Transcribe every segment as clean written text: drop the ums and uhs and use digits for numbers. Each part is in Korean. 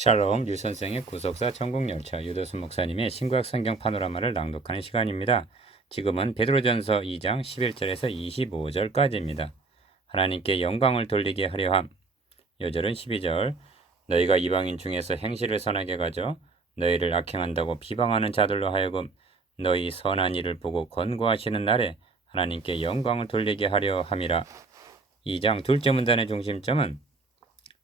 샬롬 류선생의 구속사 천국열차 유도수 목사님의 신구약 성경 파노라마를 낭독하는 시간입니다. 지금은 베드로전서 2장 11절에서 25절까지입니다. 하나님께 영광을 돌리게 하려 함. 요절은 12절. 너희가 이방인 중에서 행실을 선하게 가져 너희를 악행한다고 비방하는 자들로 하여금 너희 선한 일을 보고 권고하시는 날에 하나님께 영광을 돌리게 하려 함이라. 2장 둘째 문단의 중심점은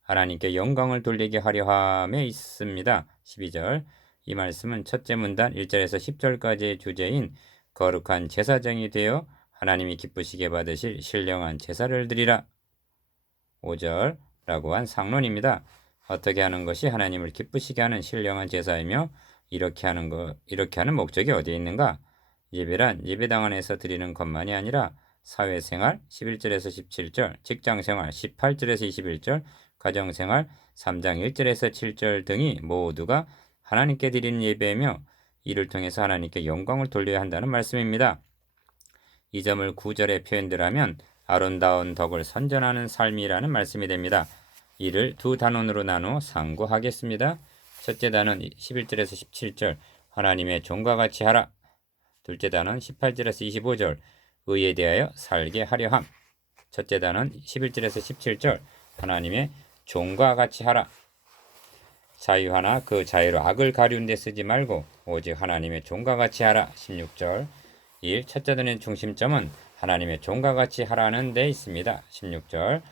하나님께 영광을 돌리게 하려 함에 있습니다. 12절. 이 말씀은 첫째 문단 1절에서 10절까지의 주제인 거룩한 제사장이 되어 하나님이 기쁘시게 받으실 신령한 제사를 드리라. 5절라고 한 상론입니다. 어떻게 하는 것이 하나님을 기쁘시게 하는 신령한 제사이며 이렇게 하는 목적이 어디에 있는가? 예배란 예배당 안에서 드리는 것만이 아니라 사회생활 11절에서 17절, 직장생활 18절에서 21절, 가정생활 3장 1절에서 7절 등이 모두가 하나님께 드리는 예배이며 이를 통해서 하나님께 영광을 돌려야 한다는 말씀입니다. 이 점을 9절에 표현들하면 아름다운 덕을 선전하는 삶이라는 말씀이 됩니다. 이를 두 단원으로 나누어 상고하겠습니다. 첫째 단원 11절에서 17절 하나님의 종과 같이 하라. 둘째 단원 18절에서 25절 의에 대하여 살게 하려 함. 첫째 단원 11절에서 17절 하나님의 종과 같이 하라. 자유하나 그 자유로 악을 가리운 데 쓰지 말고 오직 하나님의 종과 같이 하라. 16절 1. 첫째 단원의 중심점은 하나님의 종과 같이 하라는 데 있습니다. 16절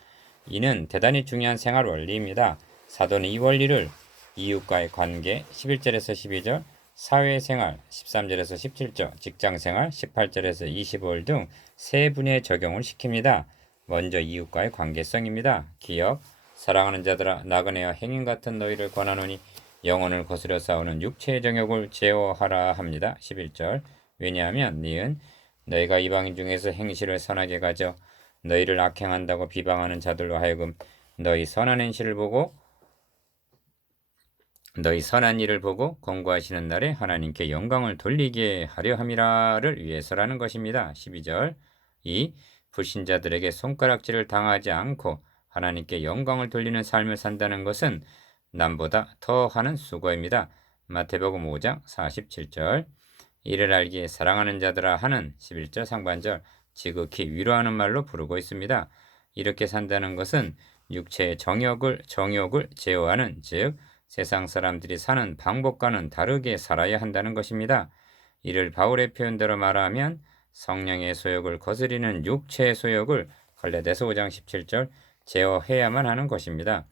이는 대단히 중요한 생활 원리입니다. 사도는 이 원리를 이웃과의 관계 11절에서 12절, 사회생활 13절에서 17절, 직장생활 18절에서 25절 등 세 분야에 적용을 시킵니다. 먼저 이웃과의 관계성입니다. 기억, 사랑하는 자들아 나그네와 행인 같은 너희를 권하노니 영혼을 거스려 싸우는 육체의 정욕을 제어하라 합니다. 11절 왜냐하면 니은 너희가 이방인 중에서 행실을 선하게 가져 너희를 악행한다고 비방하는 자들로 하여금 너희 선한 행실을 보고 너희 선한 일을 보고 권고하시는 날에 하나님께 영광을 돌리게 하려 함이라를 위해서라는 것입니다. 12절 이 불신자들에게 손가락질을 당하지 않고 하나님께 영광을 돌리는 삶을 산다는 것은 남보다 더 하는 수고입니다. 마태복음 5장 47절 이를 알기에 사랑하는 자들아 하는 11절 상반절 지극히 위로하는 말로 부르고 있습니다. 이렇게 산다는 것은 육체의 정욕을 제어하는 즉 세상 사람들이 사는 방법과는 다르게 살아야 한다는 것입니다. 이를 바울의 표현대로 말하면 성령의 소욕을 거스리는 육체의 소욕을 갈라디아서 5장 17절 제어해야만 하는 것입니다.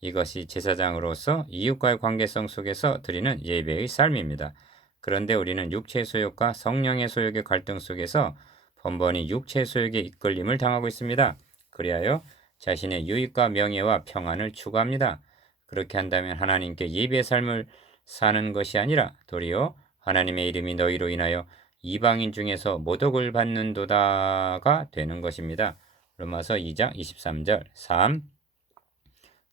이것이 제사장으로서 이웃과의 관계성 속에서 드리는 예배의 삶입니다. 그런데 우리는 육체의 소욕과 성령의 소욕의 갈등 속에서 번번이 육체의 소욕에 이끌림을 당하고 있습니다. 그리하여 자신의 유익과 명예와 평안을 추구합니다. 그렇게 한다면 하나님께 예배의 삶을 사는 것이 아니라 도리어 하나님의 이름이 너희로 인하여 이방인 중에서 모독을 받는도다가 되는 것입니다. 로마서 2장 23절 3.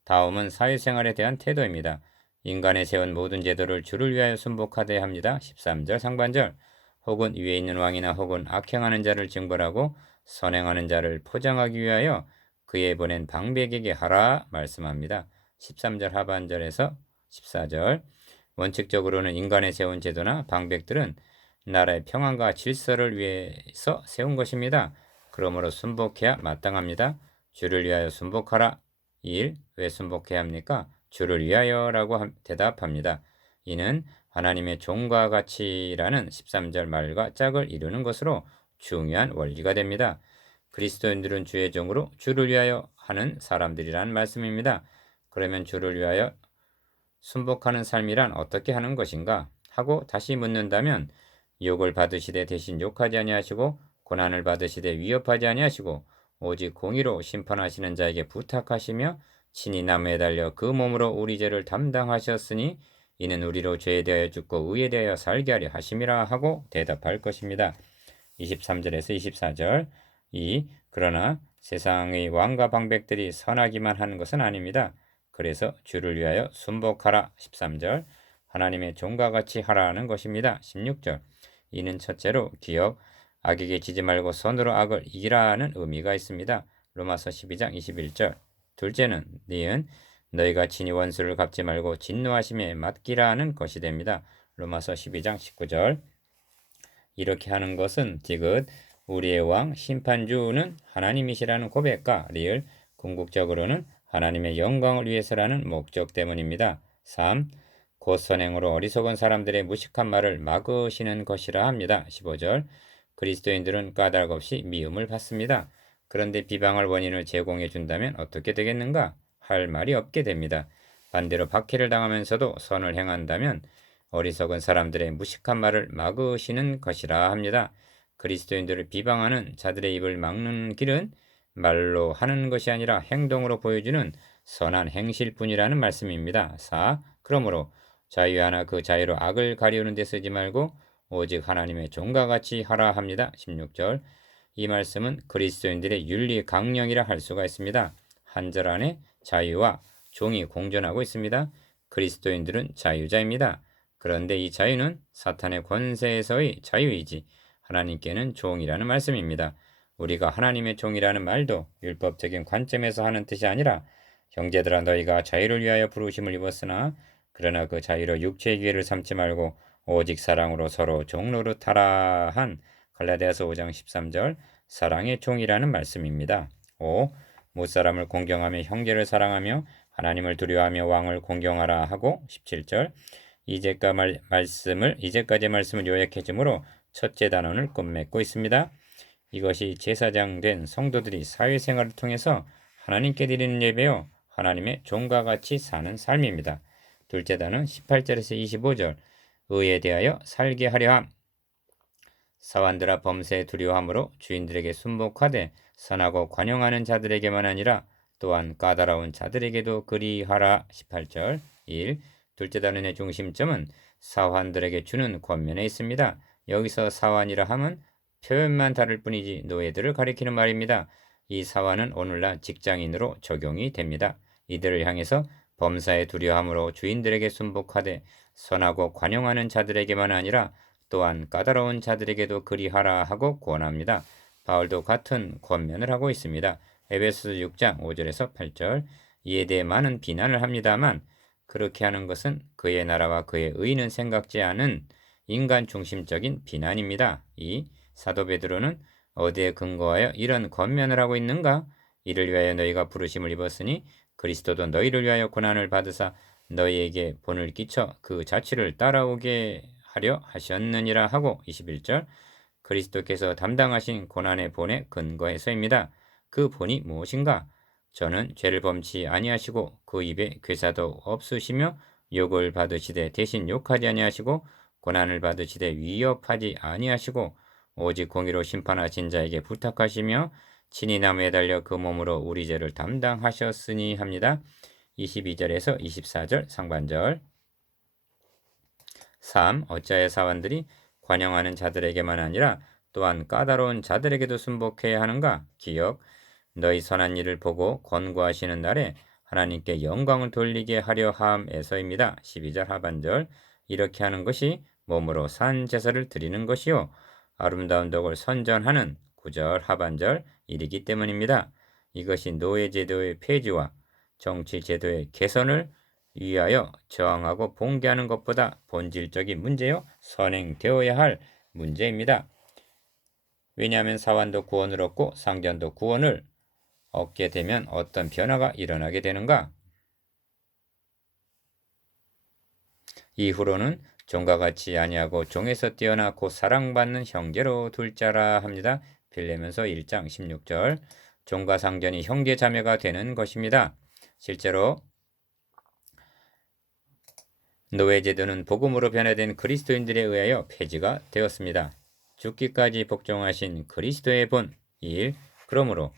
다음은 사회생활에 대한 태도입니다. 인간에 세운 모든 제도를 주를 위하여 순복하되 합니다. 13절 상반절 혹은 위에 있는 왕이나 혹은 악행하는 자를 징벌하고 선행하는 자를 포장하기 위하여 그에 보낸 방백에게 하라 말씀합니다. 13절 하반절에서 14절 원칙적으로는 인간에 세운 제도나 방백들은 나라의 평안과 질서를 위해서 세운 것입니다. 그러므로 순복해야 마땅합니다. 주를 위하여 순복하라. 1. 왜 순복해야 합니까? 주를 위하여라고 대답합니다. 이는 하나님의 종과 같이라는 13절 말과 짝을 이루는 것으로 중요한 원리가 됩니다. 그리스도인들은 주의 종으로 주를 위하여 하는 사람들이라는 말씀입니다. 그러면 주를 위하여 순복하는 삶이란 어떻게 하는 것인가 하고 다시 묻는다면 욕을 받으시되 대신 욕하지 아니하시고 고난을 받으시되 위협하지 아니하시고 오직 공의로 심판하시는 자에게 부탁하시며 친히 나무에 달려 그 몸으로 우리 죄를 담당하셨으니 이는 우리로 죄에 대하여 죽고 의에 대하여 살게 하려 하심이라 하고 대답할 것입니다. 23절에서 24절 그러나 세상의 왕과 방백들이 선하기만 하는 것은 아닙니다. 그래서 주를 위하여 순복하라 13절 하나님의 종과 같이 하라는 것입니다. 16절 이는 첫째로 기억 악에게 지지 말고 손으로 악을 이기라는 의미가 있습니다. 로마서 12장 21절 둘째는 니은 너희가 친히 원수를 갚지 말고 진노하심에 맡기라 하는 것이 됩니다. 로마서 12장 19절. 이렇게 하는 것은 디귿 우리의 왕 심판주는 하나님이시라는 고백과 리을 궁극적으로는 하나님의 영광을 위해서라는 목적 때문입니다. 3. 곧 선행으로 어리석은 사람들의 무식한 말을 막으시는 것이라 합니다. 15절. 그리스도인들은 까닭 없이 미움을 받습니다. 그런데 비방할 원인을 제공해 준다면 어떻게 되겠는가? 할 말이 없게 됩니다. 반대로 박해를 당하면서도 선을 행한다면 어리석은 사람들의 무식한 말을 막으시는 것이라 합니다. 그리스도인들을 비방하는 자들의 입을 막는 길은 말로 하는 것이 아니라 행동으로 보여주는 선한 행실뿐이라는 말씀입니다. 4. 그러므로 자유 하나 그 자유로 악을 가리우는 데 쓰지 말고 오직 하나님의 종과 같이 하라 합니다. 16절. 이 말씀은 그리스도인들의 윤리 강령이라 할 수가 있습니다. 한 절 안에 자유와 종이 공존하고 있습니다. 그리스도인들은 자유자입니다. 그런데 이 자유는 사탄의 권세에서의 자유이지 하나님께는 종이라는 말씀입니다. 우리가 하나님의 종이라는 말도 율법적인 관점에서 하는 뜻이 아니라 형제들아 너희가 자유를 위하여 부르심을 입었으나 그러나 그 자유로 육체의 기회를 삼지 말고 오직 사랑으로 서로 종노릇하라 한 갈라디아서 5장 13절 사랑의 종이라는 말씀입니다. 5. 무사람을 공경하며 형제를 사랑하며 하나님을 두려워하며 왕을 공경하라 하고 17절 이제까지 말씀을 요약해 주므로 첫째 단원을 끝맺고 있습니다. 이것이 제사장 된 성도들이 사회생활을 통해서 하나님께 드리는 예배요 하나님의 종과 같이 사는 삶입니다. 둘째 단원 18절에서 25절 의에 대하여 살게 하려 함. 사환들아 범죄에 두려워함으로 주인들에게 순복하되 선하고 관용하는 자들에게만 아니라 또한 까다로운 자들에게도 그리하라. 18절 1. 둘째 단원의 중심점은 사환들에게 주는 권면에 있습니다. 여기서 사환이라 함은 표현만 다를 뿐이지 노예들을 가리키는 말입니다. 이 사환은 오늘날 직장인으로 적용이 됩니다. 이들을 향해서 범사에 두려워함으로 주인들에게 순복하되 선하고 관용하는 자들에게만 아니라 또한 까다로운 자들에게도 그리하라 하고 권합니다. 바울도 같은 권면을 하고 있습니다. 에베소서 6장 5절에서 8절 이에 대해 많은 비난을 합니다만 그렇게 하는 것은 그의 나라와 그의 의는 생각지 않은 인간 중심적인 비난입니다. 2. 사도 베드로는 어디에 근거하여 이런 권면을 하고 있는가? 이를 위하여 너희가 부르심을 입었으니 그리스도도 너희를 위하여 고난을 받으사 너희에게 본을 끼쳐 그 자취를 따라오게 하려 하셨느니라 하고 21절 그리스도께서 담당하신 고난의 본에 근거해서입니다. 그 본이 무엇인가? 저는 죄를 범치 아니하시고 그 입에 괴사도 없으시며 욕을 받으시되 대신 욕하지 아니하시고 고난을 받으시되 위협하지 아니하시고 오직 공의로 심판하신 자에게 부탁하시며 친히 나무에 달려 그 몸으로 우리 죄를 담당하셨으니 합니다. 22절에서 24절 상반절 3. 어찌하여 사환들이 관용하는 자들에게만 아니라 또한 까다로운 자들에게도 순복해야 하는가? 기억 너희 선한 일을 보고 권고하시는 날에 하나님께 영광을 돌리게 하려 함에서입니다. 12절 하반절 이렇게 하는 것이 몸으로 산 제사를 드리는 것이요 아름다운 덕을 선전하는 9절 하반절 일이기 때문입니다. 이것이 노예제도의 폐지와 정치제도의 개선을 위하여 저항하고 봉기하는 것보다 본질적인 문제요 선행되어야 할 문제입니다. 왜냐하면 사환도 구원을 얻고 상전도 구원을 얻게 되면 어떤 변화가 일어나게 되는가? 이후로는 종과 같이 아니하고 종에서 뛰어나 곧 사랑받는 형제로 둘 자라 합니다. 빌레면서 1장 16절 종과 상전이 형제 자매가 되는 것입니다. 실제로 노예제도는 복음으로 변화된 그리스도인들에 의하여 폐지가 되었습니다. 죽기까지 복종하신 그리스도의 본 1. 그러므로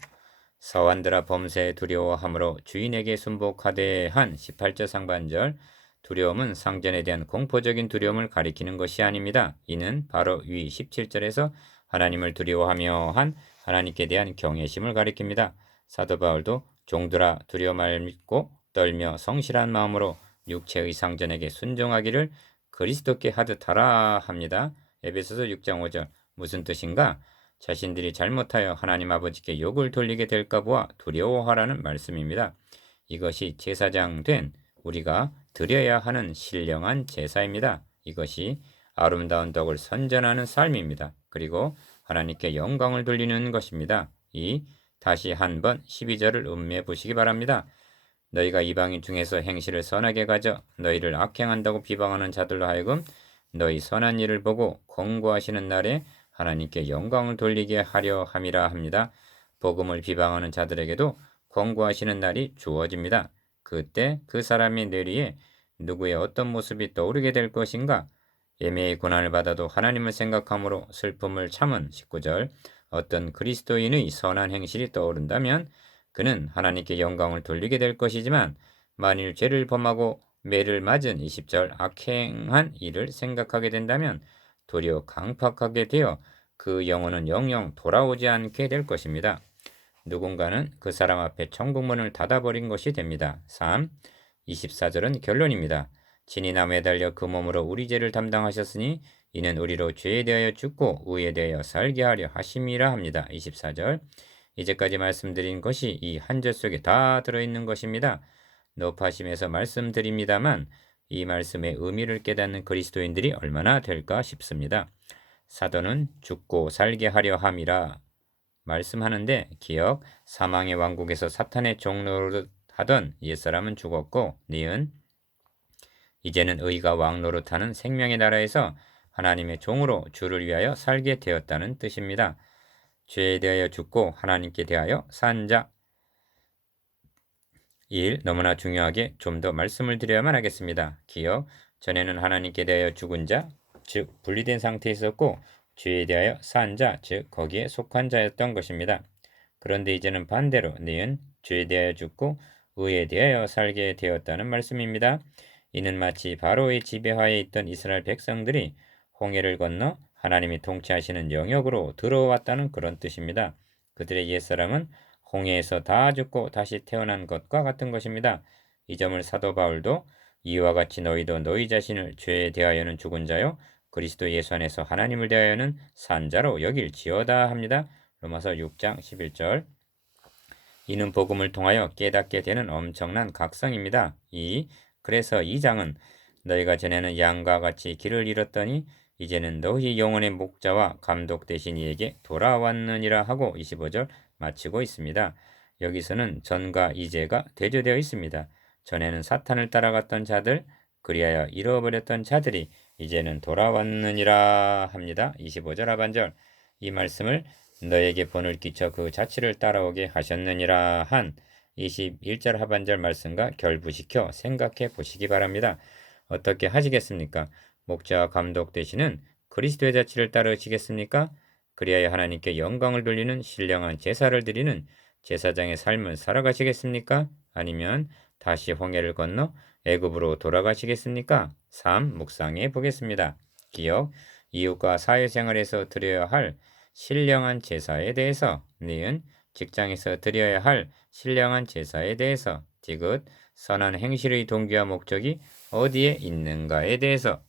사환들아 범죄에 두려워함으로 주인에게 순복하되 한 18절 상반절 두려움은 상전에 대한 공포적인 두려움을 가리키는 것이 아닙니다. 이는 바로 위 17절에서 하나님을 두려워하며 한 하나님께 대한 경외심을 가리킵니다. 사도 바울도 종들아 두려워 말고 떨며 성실한 마음으로 육체의 상전에게 순종하기를 그리스도께 하듯 하라 합니다. 에베소서 6장 5절 무슨 뜻인가? 자신들이 잘못하여 하나님 아버지께 욕을 돌리게 될까 보아 두려워하라는 말씀입니다. 이것이 제사장 된 우리가 드려야 하는 신령한 제사입니다. 이것이 아름다운 덕을 선전하는 삶입니다. 그리고 하나님께 영광을 돌리는 것입니다. 다시 한번 12절을 음미해 보시기 바랍니다. 너희가 이방인 중에서 행실을 선하게 가져 너희를 악행한다고 비방하는 자들로 하여금 너희 선한 일을 보고 권고하시는 날에 하나님께 영광을 돌리게 하려 함이라 합니다. 복음을 비방하는 자들에게도 권고하시는 날이 주어집니다. 그때 그 사람의 뇌리에 누구의 어떤 모습이 떠오르게 될 것인가? 예매의 고난을 받아도 하나님을 생각함으로 슬픔을 참은 19절 어떤 그리스도인의 선한 행실이 떠오른다면 그는 하나님께 영광을 돌리게 될 것이지만 만일 죄를 범하고 매를 맞은 20절 악행한 일을 생각하게 된다면 도리어 강팍하게 되어 그 영혼은 영영 돌아오지 않게 될 것입니다. 누군가는 그 사람 앞에 천국문을 닫아버린 것이 됩니다. 3. 24절은 결론입니다. 친히 나무에 달려 그 몸으로 우리 죄를 담당하셨으니 이는 우리로 죄에 대하여 죽고 의에 대하여 살게 하려 하심이라 합니다. 24절 이제까지 말씀드린 것이 이 한 절 속에 다 들어있는 것입니다. 높아심에서 말씀드립니다만 이 말씀의 의미를 깨닫는 그리스도인들이 얼마나 될까 싶습니다. 사도는 죽고 살게 하려 함이라 말씀하는데 기억 사망의 왕국에서 사탄의 종노릇 하던 옛사람은 죽었고 니은 이제는 의가 왕노릇하는 생명의 나라에서 하나님의 종으로 주를 위하여 살게 되었다는 뜻입니다. 죄에 대하여 죽고 하나님께 대하여 산 자. 1. 너무나 중요하게 좀 더 말씀을 드려야만 하겠습니다. 기억 전에는 하나님께 대하여 죽은 자, 즉 분리된 상태에 있었고 죄에 대하여 산 자, 즉 거기에 속한 자였던 것입니다. 그런데 이제는 반대로 니은 죄에 대하여 죽고 의에 대하여 살게 되었다는 말씀입니다. 이는 마치 바로의 지배하에 있던 이스라엘 백성들이 홍해를 건너 하나님이 통치하시는 영역으로 들어왔다는 그런 뜻입니다. 그들의 옛사람은 홍해에서 다 죽고 다시 태어난 것과 같은 것입니다. 이 점을 사도 바울도 이와 같이 너희도 너희 자신을 죄에 대하여는 죽은 자요 그리스도 예수 안에서 하나님을 대하여는 산 자로 여길지어다 합니다. 로마서 6장 11절 이는 복음을 통하여 깨닫게 되는 엄청난 각성입니다. 그래서 이 장은 너희가 전에는 양과 같이 길을 잃었더니 이제는 너희 영혼의 목자와 감독 되신 이에게 돌아왔느니라 하고 25절 마치고 있습니다. 여기서는 전과 이제가 대조되어 있습니다. 전에는 사탄을 따라갔던 자들, 그리하여 잃어버렸던 자들이 이제는 돌아왔느니라 합니다. 25절 하반절 이 말씀을 너에게 본을 끼쳐 그 자취를 따라오게 하셨느니라 한 21절 하반절 말씀과 결부시켜 생각해 보시기 바랍니다. 어떻게 하시겠습니까? 목자와 감독 되시는 그리스도의 자취를 따르시겠습니까? 그리하여 하나님께 영광을 돌리는 신령한 제사를 드리는 제사장의 삶을 살아가시겠습니까? 아니면 다시 홍해를 건너 애굽으로 돌아가시겠습니까? 3. 묵상해 보겠습니다. 기억, 이웃과 사회생활에서 드려야 할 신령한 제사에 대해서 니은 직장에서 드려야 할 신령한 제사에 대해서 디귿 선한 행실의 동기와 목적이 어디에 있는가에 대해서